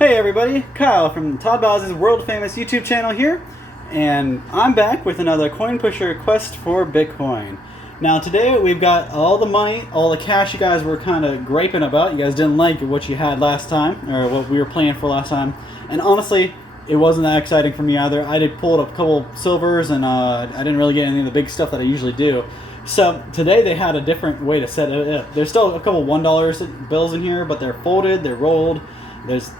Hey everybody, Kyle from Todd Bows's world famous YouTube channel here, and I'm back with another coin pusher quest for Bitcoin. Now today we've got all the money, all the cash you guys were kind of griping about. You guys didn't like what you had last time, or what we were playing for last time, and honestly, it wasn't that exciting for me either. I did pull up a couple silvers, and I didn't really get any of the big stuff that I usually do. So today they had a different way to set it up. There's still a couple $1 bills in here, but they're folded, they're rolled.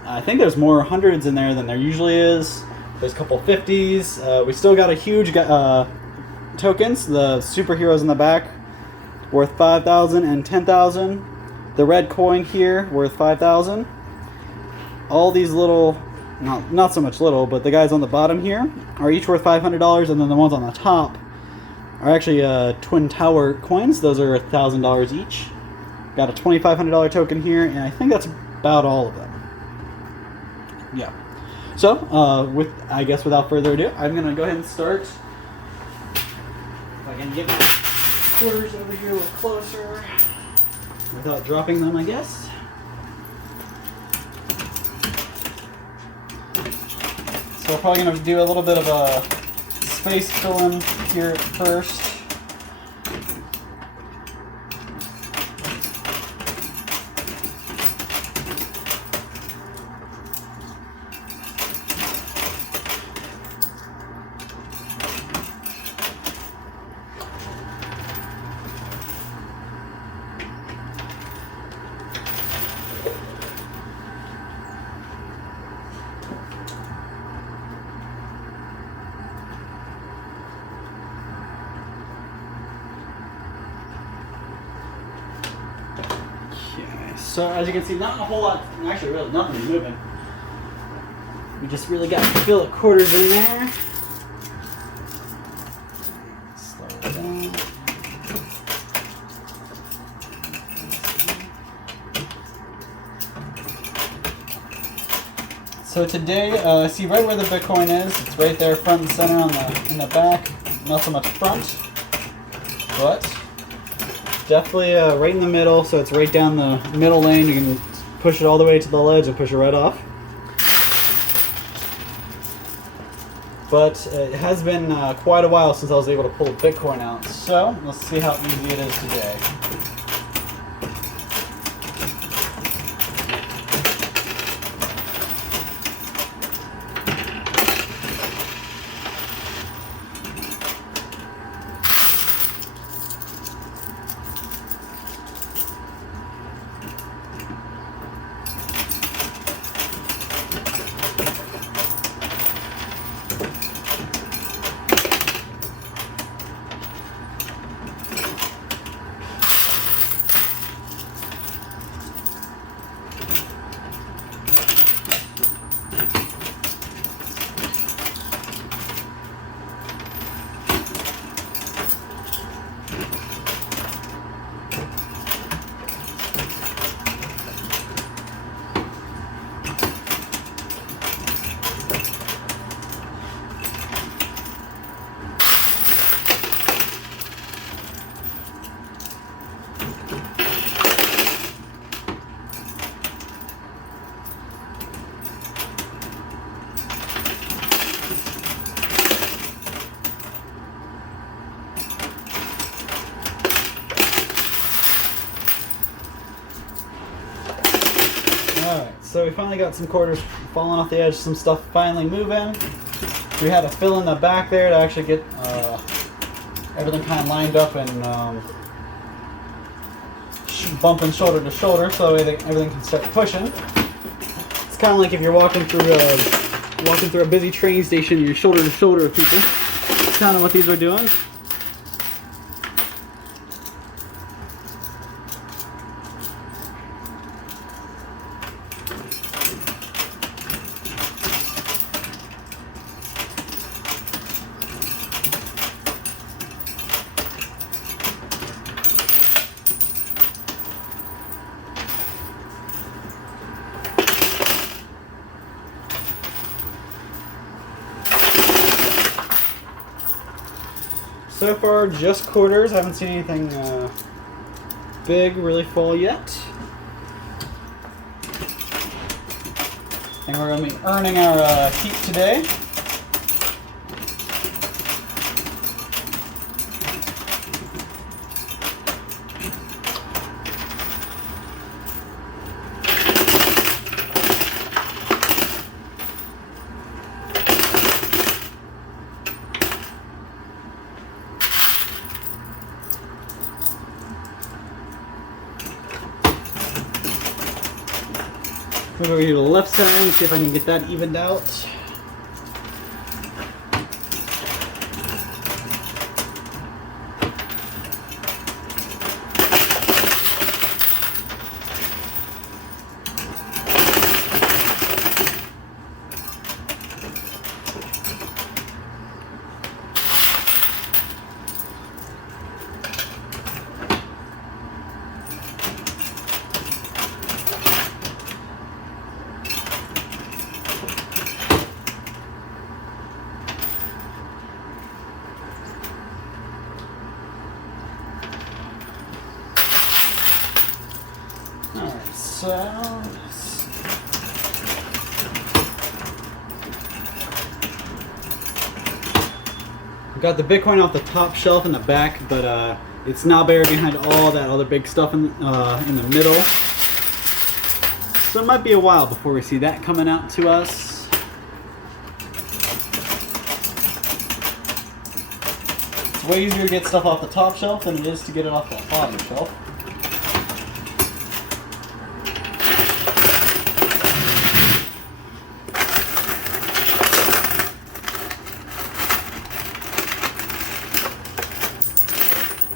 I think there's more hundreds in there than there usually is. There's a couple 50s. We still got a huge tokens, the superheroes in the back, worth 5,000 and 10,000. The red coin here, worth 5,000. All these little, not so much little, but the guys on the bottom here are each worth $500, and then the ones on the top are actually Twin Tower coins. Those are $1,000 each. Got a $2,500 token here, and I think that's about all of them. Yeah. So, I guess without further ado, I'm gonna go ahead and start. If I can get my quarters over here a little closer without dropping them, I guess. So we're probably gonna do a little bit of a space fill-in here at first. So as you can see, not a whole lot, actually really nothing's moving. We just really got to fill the quarters in there. Slow it down. So today, see right where the Bitcoin is, it's right there front and center in the back. Not so much front, but definitely right in the middle, so it's right down the middle lane. You can push it all the way to the ledge and push it right off. But it has been quite a while since I was able to pull Bitcoin out, so let's see how easy it is today. Alright, so we finally got some quarters falling off the edge, some stuff finally moving. We had to fill in the back there to actually get everything kind of lined up and bumping shoulder to shoulder, so everything can start pushing. It's kind of like if you're walking through a busy train station, you're shoulder to shoulder with people. That's kind of what these are doing. So far, just quarters. I haven't seen anything big really fall yet. And we're going to be earning our keep today. Move over here to the left side and see if I can get that evened out. Alright, so we got the Bitcoin off the top shelf in the back, but it's now buried behind all that other big stuff in the middle. So it might be a while before we see that coming out to us. It's way easier to get stuff off the top shelf than it is to get it off the bottom shelf.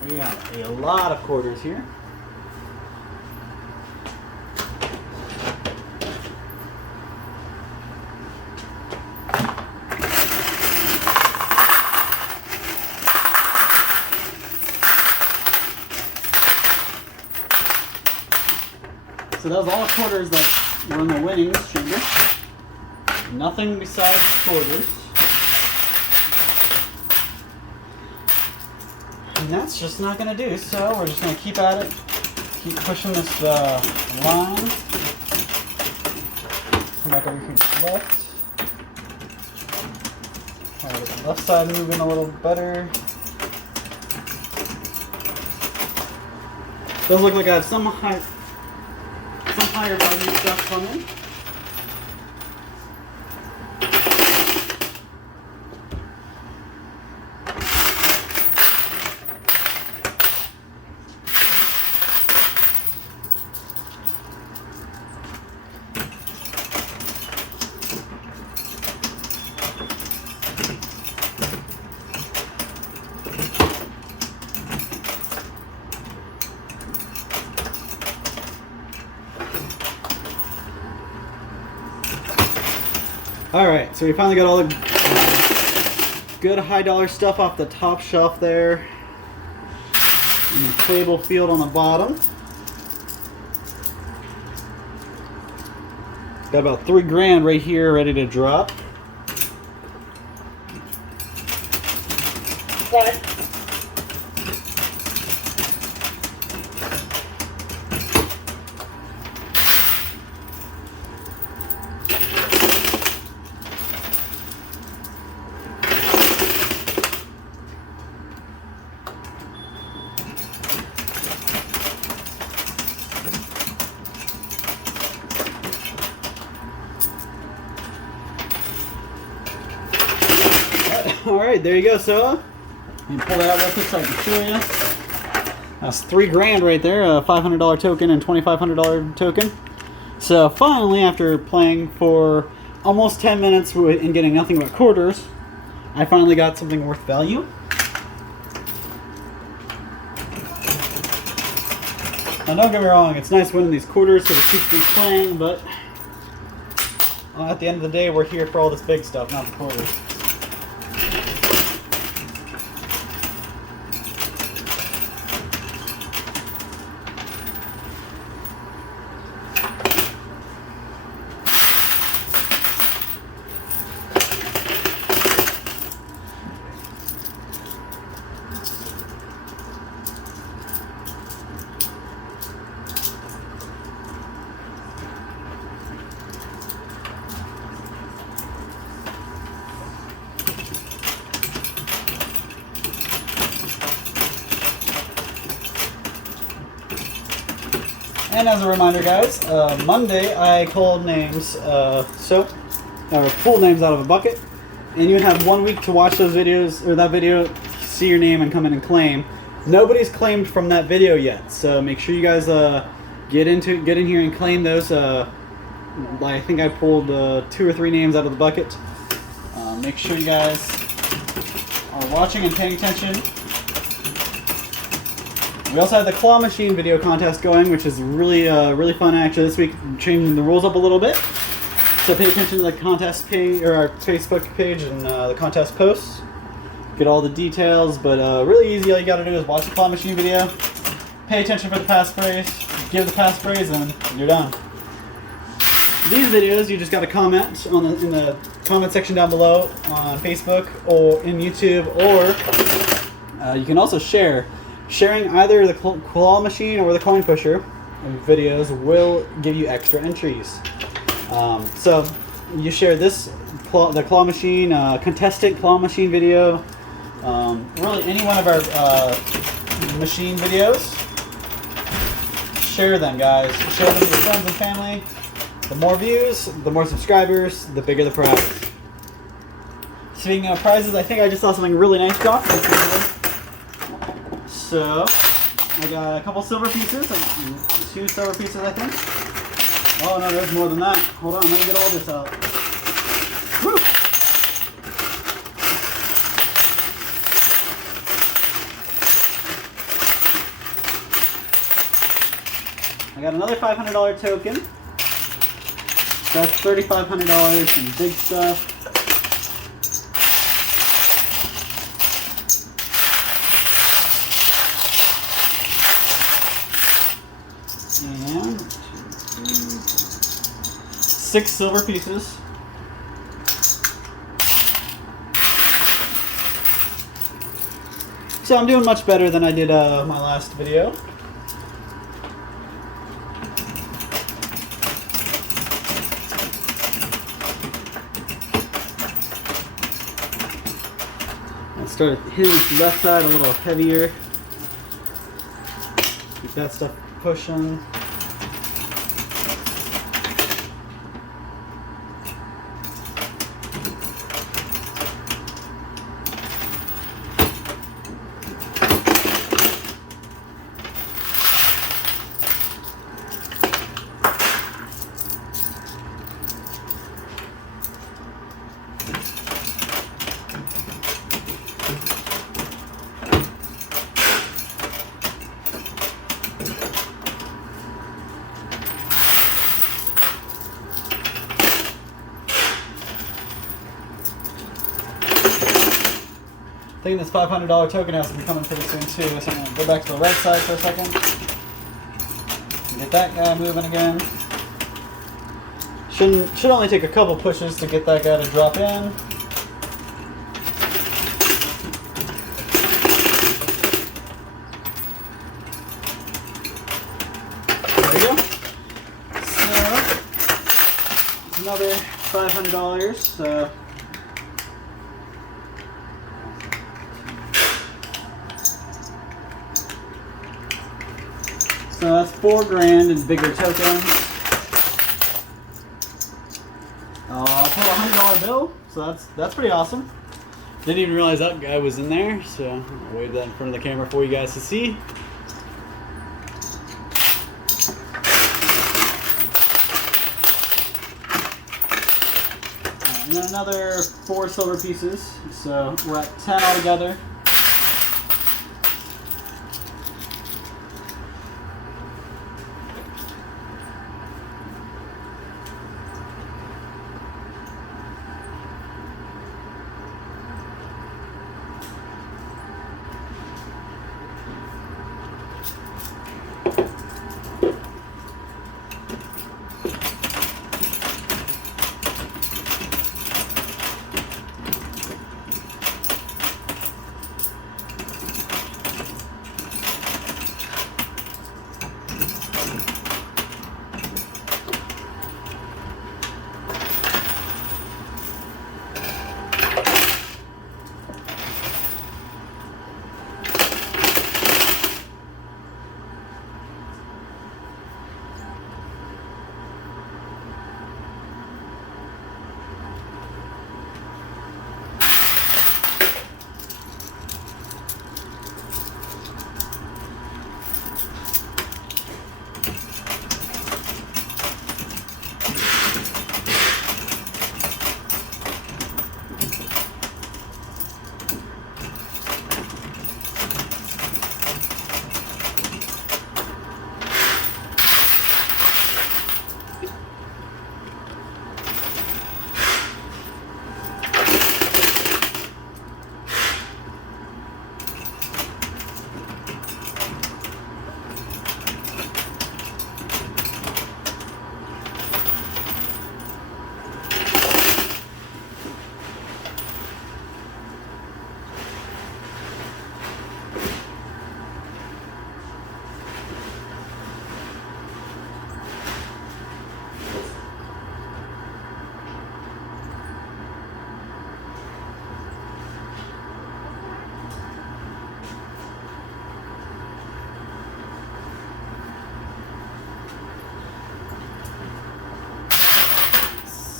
We got a lot of quarters here. So that was all the quarters that were in the winnings chamber. Nothing besides quarters. And that's just not going to do, so we're just going to keep at it, keep pushing this line. Come back over here to the left. Try to get the left side moving a little better. Does look like I have some higher value stuff coming. Alright, so we finally got all the good high dollar stuff off the top shelf there. And the table field on the bottom. Got about $3 grand right here ready to drop. But alright, there you go. So, let me pull that out real quick so I can show you. That's $3 grand right there, a $500 token and $2,500 token. So finally, after playing for almost 10 minutes and getting nothing but quarters, I finally got something worth value. Now don't get me wrong, it's nice winning these quarters because it keeps me playing, but at the end of the day, we're here for all this big stuff, not the quarters. And as a reminder, guys, Monday I called names, soap, or pull names out of a bucket, and you have 1 week to watch those videos, or that video, see your name and come in and claim. Nobody's claimed from that video yet, so make sure you guys get in here and claim those. I think I pulled 2 or 3 names out of the bucket. Make sure you guys are watching and paying attention. We also have the claw machine video contest going, which is really really fun. Actually, this week changing the rules up a little bit. So pay attention to the contest page, or our Facebook page, and the contest posts. Get all the details, but really easy. All you got to do is watch the claw machine video, pay attention for the passphrase, give the passphrase, and you're done. These videos, you just got to comment in the comment section down below on Facebook or in YouTube, or you can also share. Sharing either the claw machine or the coin pusher videos will give you extra entries. So you share the claw machine, contestant claw machine video, really any one of our machine videos. Share them, guys. Share them with your friends and family. The more views, the more subscribers, the bigger the prize. Speaking of prizes, I think I just saw something really nice drop. So, I got a couple silver pieces, 2 silver pieces I think. Oh no, there's more than that. Hold on, let me get all this out. Woo! I got another $500 token. That's $3,500 in big stuff. And 6 silver pieces. So I'm doing much better than I did my last video. I started hitting the left side a little heavier. Keep that stuff pushing. I think this $500 token has to be coming pretty soon too, so I'm going to go back to the right side for a second. Get that guy moving again. Should only take a couple pushes to get that guy to drop in. There you go. So, another $500. So that's $4,000 in bigger tokens. I'll pull a $100 bill, so that's pretty awesome. Didn't even realize that guy was in there, so I'll wave that in front of the camera for you guys to see. And then another 4 silver pieces, so we're at 10 altogether.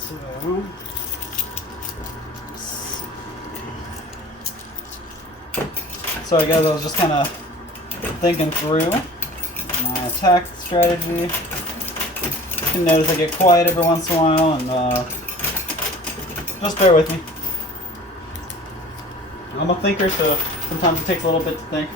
So I guess I was just kind of thinking through my attack strategy. You can notice I get quiet every once in a while, and just bear with me. I'm a thinker, so sometimes it takes a little bit to think.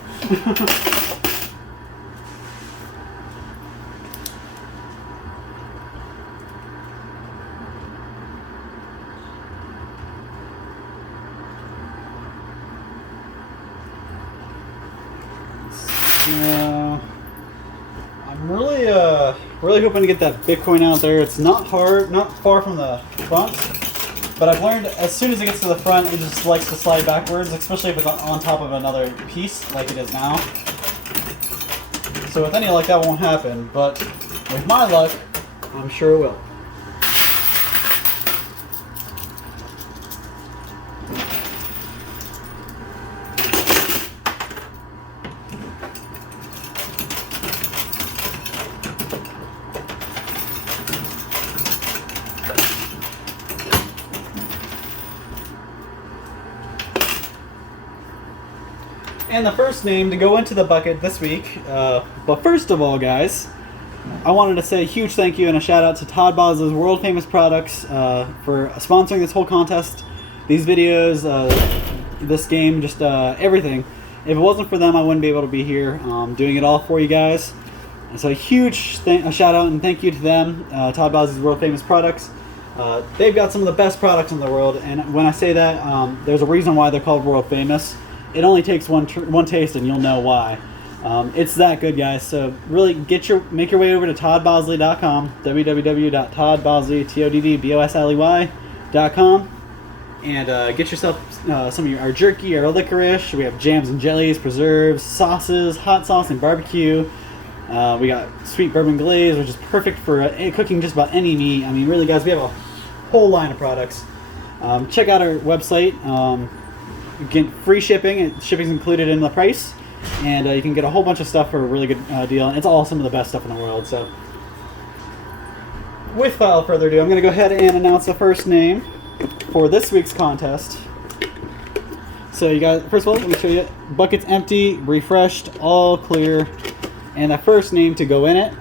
I'm really hoping to get that Bitcoin out there. It's not hard, not far from the front, but I've learned as soon as it gets to the front, it just likes to slide backwards, especially if it's on top of another piece like it is now. So with any luck, that won't happen, but with my luck, I'm sure it will. And the first name to go into the bucket this week, but first of all, guys, I wanted to say a huge thank you and a shout out to Todd Boz's World Famous Products for sponsoring this whole contest, these videos, this game, just everything. If it wasn't for them, I wouldn't be able to be here doing it all for you guys. And so a huge shout out and thank you to them, Todd Boz's World Famous Products. They've got some of the best products in the world, and when I say that, there's a reason why they're called world famous. It only takes one taste and you'll know why. It's that good, guys. So really make your way over to toddbosley.com, www.toddbosley.com, and get yourself some of our jerky, our licorice. We have jams and jellies, preserves, sauces, hot sauce and barbecue. We got sweet bourbon glaze, which is perfect for cooking just about any meat. I mean, really, guys, we have a whole line of products. Check out our website. You get free shipping. Shipping's included in the price, and you can get a whole bunch of stuff for a really good deal. And it's all some of the best stuff in the world. So, without further ado, I'm going to go ahead and announce the first name for this week's contest. So, you guys, first of all, let me show you. Bucket's empty, refreshed, all clear, and the first name to go in it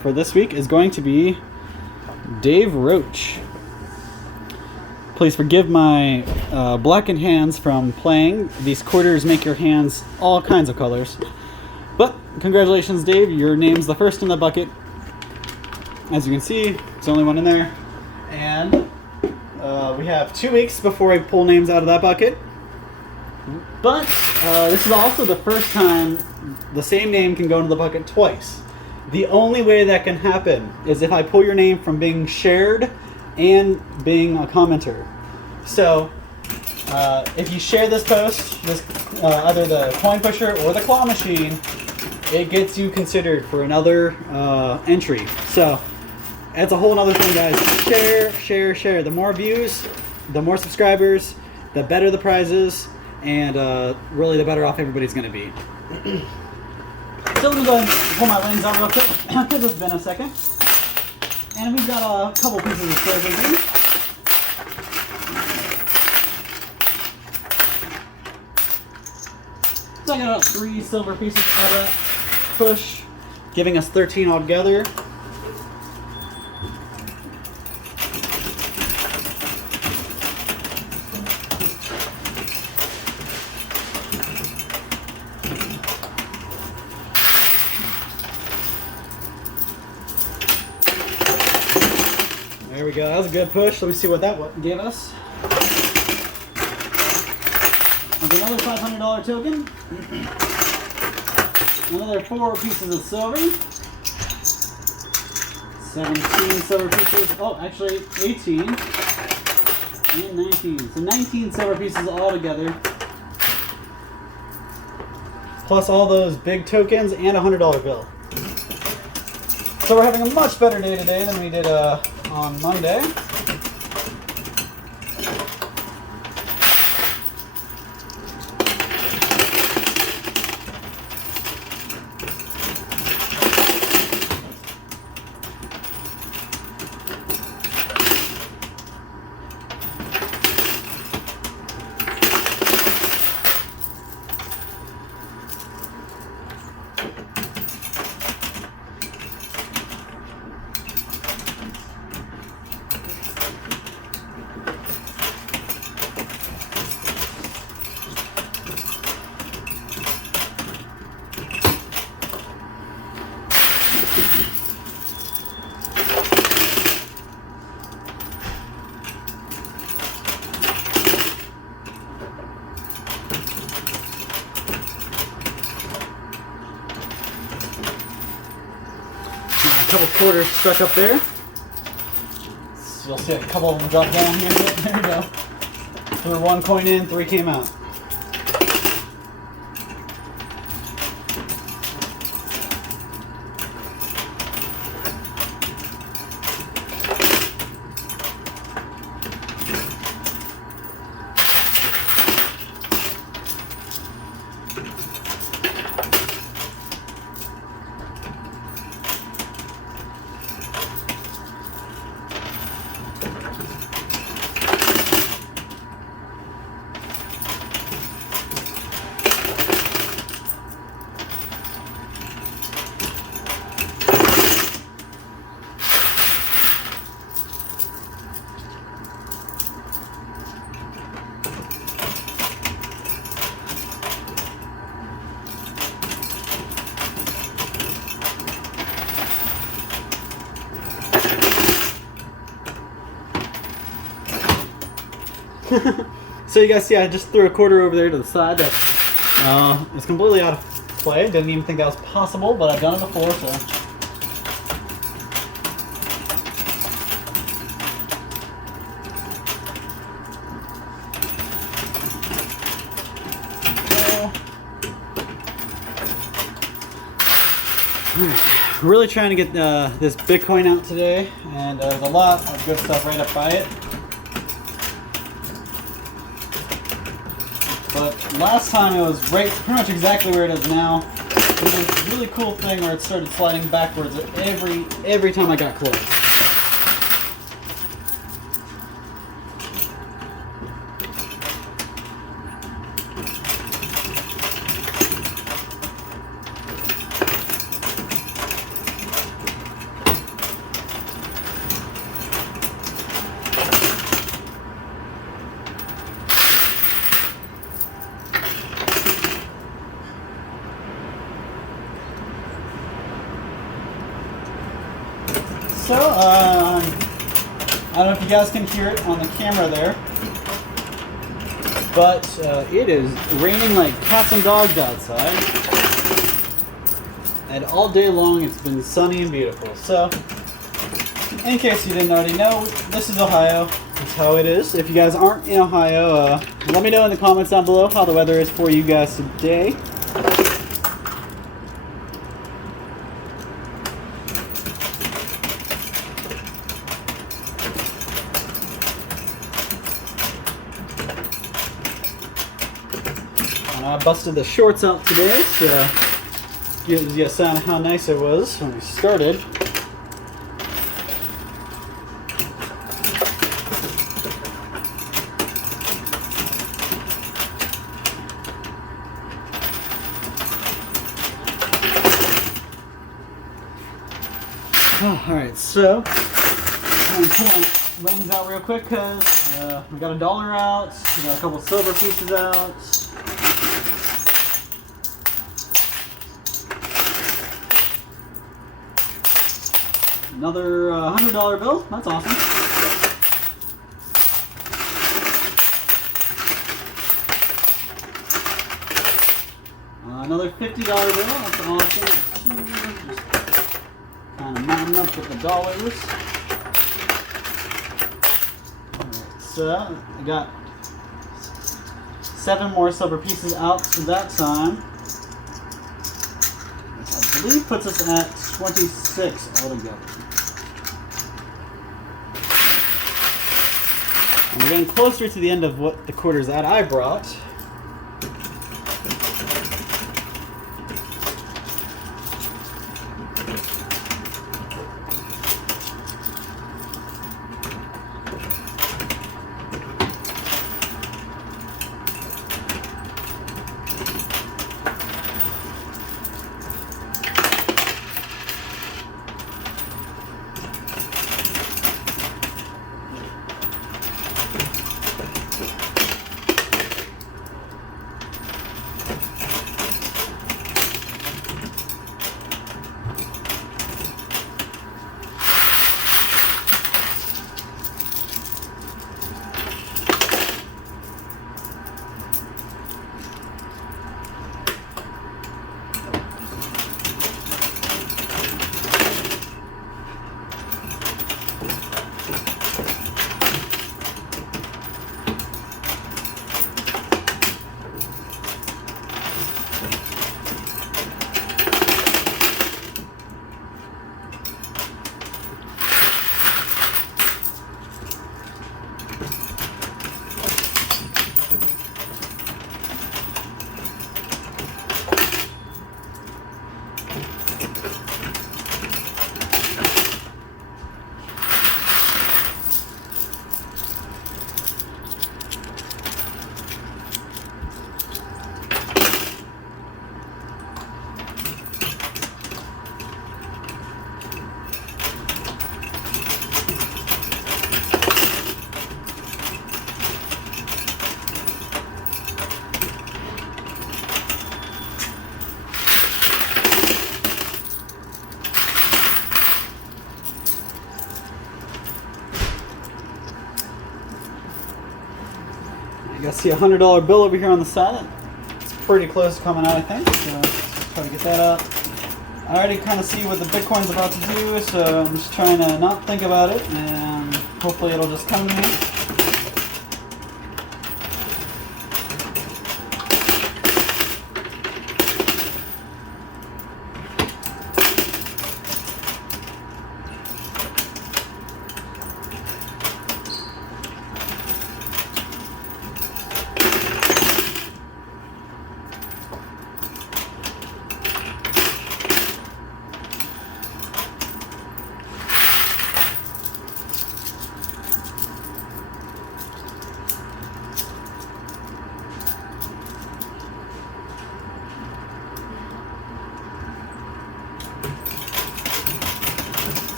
for this week is going to be Dave Roach. Please forgive my blackened hands from playing. These quarters make your hands all kinds of colors. But congratulations, Dave. Your name's the first in the bucket. As you can see, it's the only one in there. And we have 2 weeks before I pull names out of that bucket. But this is also the first time the same name can go into the bucket twice. The only way that can happen is if I pull your name from being shared and being a commenter. So, if you share this post, either the coin pusher or the claw machine, it gets you considered for another entry. So, that's a whole other thing, guys. Share, share, share. The more views, the more subscribers, the better the prizes, and really the better off everybody's going to be. So let me go ahead and pull my reins out real quick, because it's been a second. And we've got a couple pieces of silver here. So I got about 3 silver pieces out of that push, giving us 13 altogether. There we go. That was a good push. Let me see what that gave us. There's another $500 token. Another 4 pieces of silver. 17 silver pieces. Oh, actually 18 and 19. So 19 silver pieces all together. Plus all those big tokens and a $100 bill. So we're having a much better day today than we did on Monday. quarters stuck up there. So you'll see a couple of them drop down here. There you go. Threw one coin in, 3 came out. So you guys see I just threw a quarter over there to the side that is completely out of play. Didn't even think that was possible, but I've done it before, so. Really trying to get this Bitcoin out today, and there's a lot of good stuff right up by it. But last time it was pretty much exactly where it is now. It was this really cool thing where it started sliding backwards every time I got close. So, I don't know if you guys can hear it on the camera there, but it is raining like cats and dogs outside, and all day long it's been sunny and beautiful. So, in case you didn't already know, this is Ohio. That's how it is. If you guys aren't in Ohio, let me know in the comments down below how the weather is for you guys today. I busted the shorts out today, so gives you a sign of how nice it was when we started. Alright, so I'm going to pull my lens out real quick because we got $1 out, we got a couple silver pieces out. Another $100 bill. That's awesome. Another $50 bill. That's awesome. Just kind of mounting up with the dollars. Alright, so I got 7 more silver pieces out to that time, which I believe puts us at 26 altogether. And we're getting closer to the end of what the quarters that I brought. guys see a $100 bill over here on the side. It's pretty close to coming out, I think. So let's try to get that up. I already kind of see what the Bitcoin's about to do, so I'm just trying to not think about it, and hopefully it'll just come to me.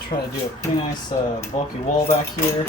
Try to do a pretty nice bulky wall back here.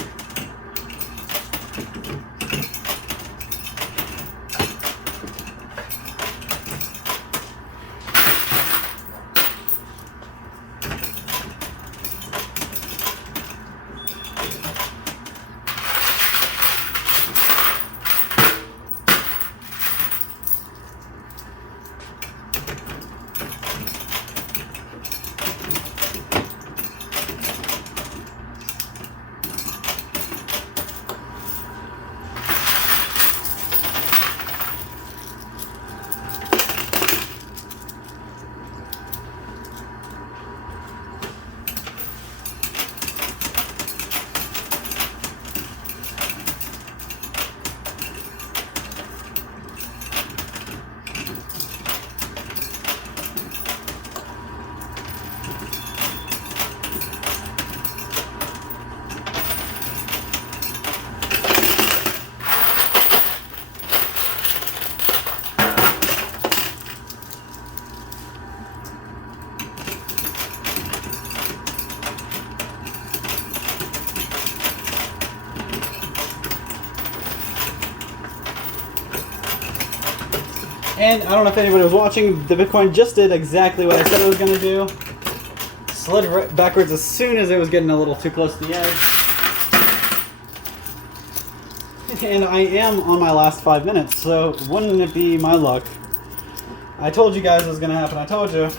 And I don't know if anybody was watching, the Bitcoin just did exactly what I said it was going to do. Slid right backwards as soon as it was getting a little too close to the edge. And I am on my last 5 minutes, so wouldn't it be my luck? I told you guys it was going to happen, I told you.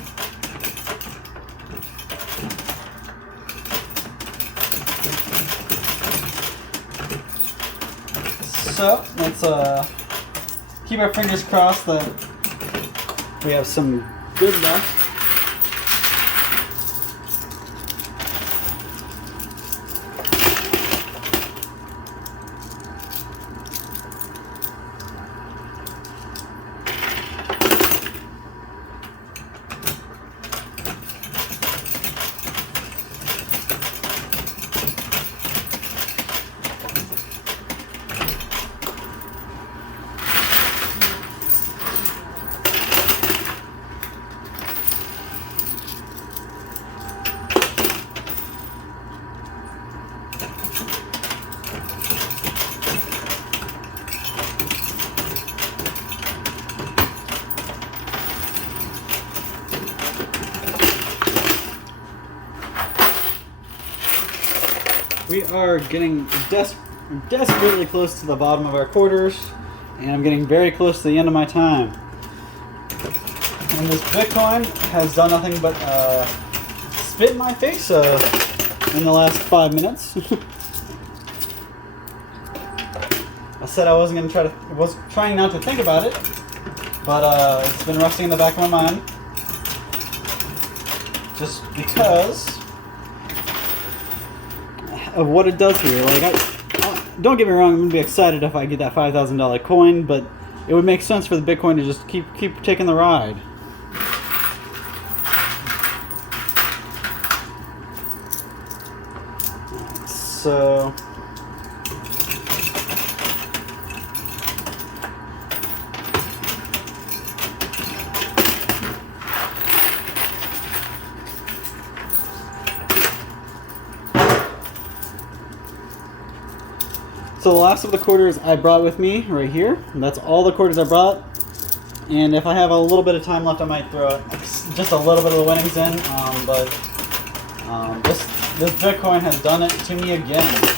So, let's keep our fingers crossed that we have some good luck. We are getting desperately close to the bottom of our quarters, and I'm getting very close to the end of my time. And this Bitcoin has done nothing but spit in my face in the last 5 minutes. I said I wasn't going to was trying not to think about it, but it's been resting in the back of my mind. Just because of what it does here. Like, don't get me wrong, I'm gonna be excited if I get that $5,000 coin, but it would make sense for the Bitcoin to just keep taking the ride. So So the last of the quarters I brought with me right here. And that's all the quarters I brought. And if I have a little bit of time left, I might throw just a little bit of the winnings in. This Bitcoin has done it to me again.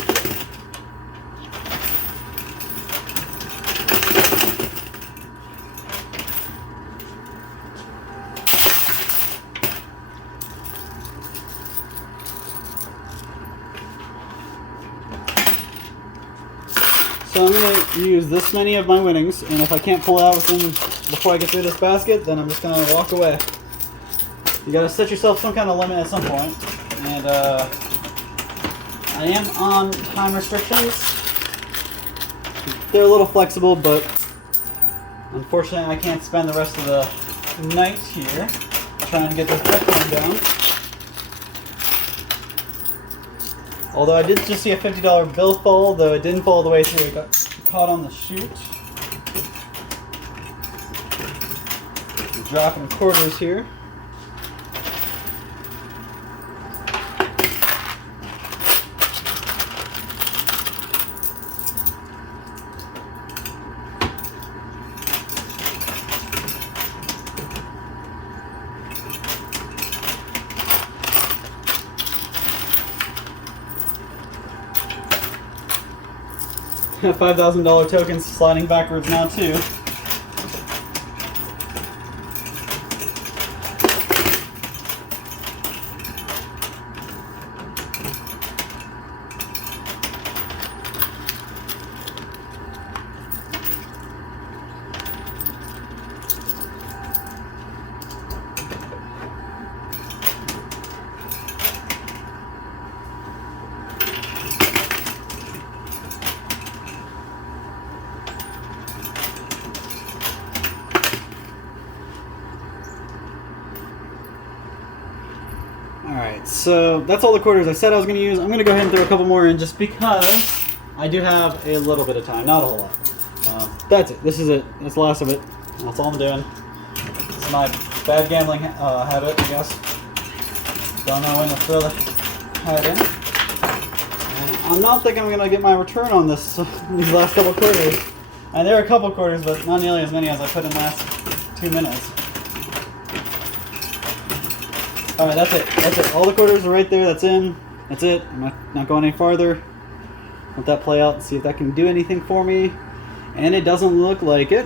So I'm going to use this many of my winnings, and if I can't pull it out before I get through this basket, then I'm just going to walk away. You got to set yourself some kind of limit at some point. And I am on time restrictions. They're a little flexible, but unfortunately I can't spend the rest of the night here trying to get this Bitcoin down. Although I did just see a $50 bill fall, though it didn't fall all the way through. It got caught on the chute. Dropping quarters here. $5,000 tokens sliding backwards now too. Alright, so that's all the quarters I said I was going to use. I'm going to go ahead and throw a couple more in just because I do have a little bit of time, not a whole lot. That's it. This is it. That's the last of it. That's all I'm doing. It's my bad gambling habit, I guess. Don't know when to throw the hat in. And I'm not thinking I'm going to get my return on this these last couple quarters. And there are a couple quarters, but not nearly as many as I put in the last 2 minutes. Alright, that's it. That's it. All the quarters are right there. That's in. That's it. I'm not going any farther. Let that play out and see if that can do anything for me. And it doesn't look like it.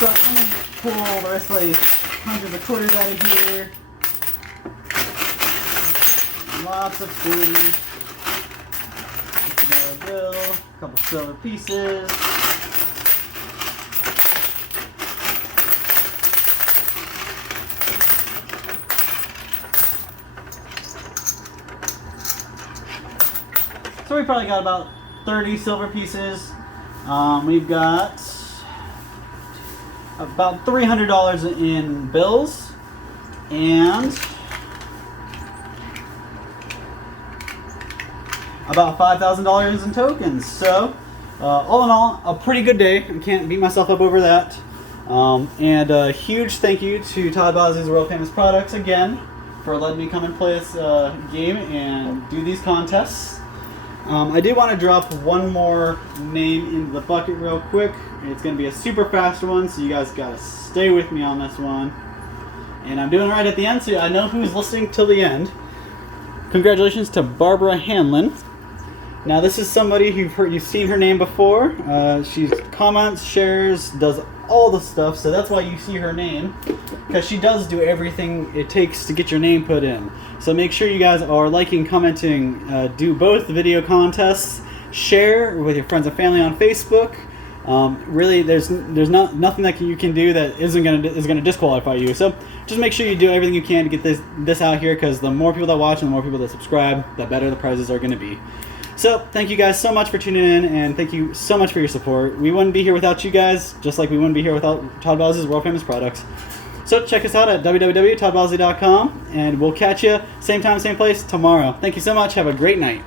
So I'm going to pull the rest of these hundreds of quarters out of here. Lots of $40 bill, a couple silver pieces. So we probably got about 30 silver pieces. We've got about $300 in bills and about $5,000 in tokens. So all in all, a pretty good day. I can't beat myself up over that. And a huge thank you to Todd Bosley's World Famous Products again for letting me come and play this game and do these contests. I do want to drop one more name into the bucket real quick. It's going to be a super fast one, so you guys got to stay with me on this one. And I'm doing it right at the end, so I know who's listening till the end. Congratulations to Barbara Hanlon. Now this is somebody you've seen her name before. She comments, shares, does all the stuff, so that's why you see her name, because she does do everything it takes to get your name put in. So make sure you guys are liking, commenting, do both video contests, share with your friends and family on Facebook. Really, there's nothing that you can do that is gonna disqualify you. So just make sure you do everything you can to get this out here, because the more people that watch and the more people that subscribe, the better the prizes are gonna be. So thank you guys so much for tuning in, and thank you so much for your support. We wouldn't be here without you guys, just like we wouldn't be here without Todd Bosley's World Famous Products. So check us out at www.toddbosley.com, and we'll catch you same time, same place tomorrow. Thank you so much. Have a great night.